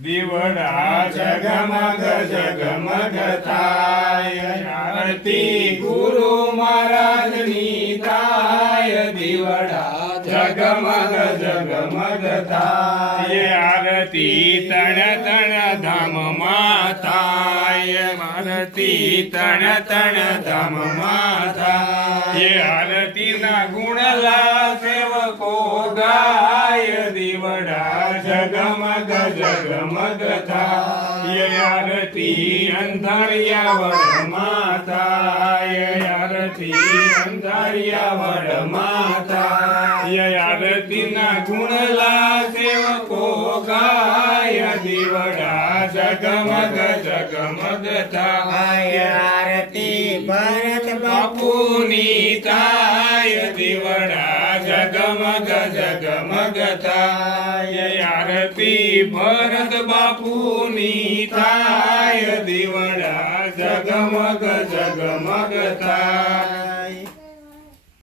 દીવડા જગમગ જગમગ થાય આરતી ગુરુ મહારાજની થાય દીવડા જગમગ જગમગ થાય આરતી તણ તણ ધામમાં થાય આરતી તણ તણ ધામમાં થાય આરતીના ગુણલા સેવકો ગાય દીવડા જગમગ જગમગ થાય આરતી અંધારિયા વડમાં થાય આરતી અંધારિયા વડમાં થાય આરતીના ગુણલા સેવકો ગાય દીવડા જગમગ જગમગ થાય આરતી ભરત બાપુની થાય દીવડા જગમગ જગમગ થાય આરતી ભરત બાપુની થાય દીવડા જગમગ જગમગ થાય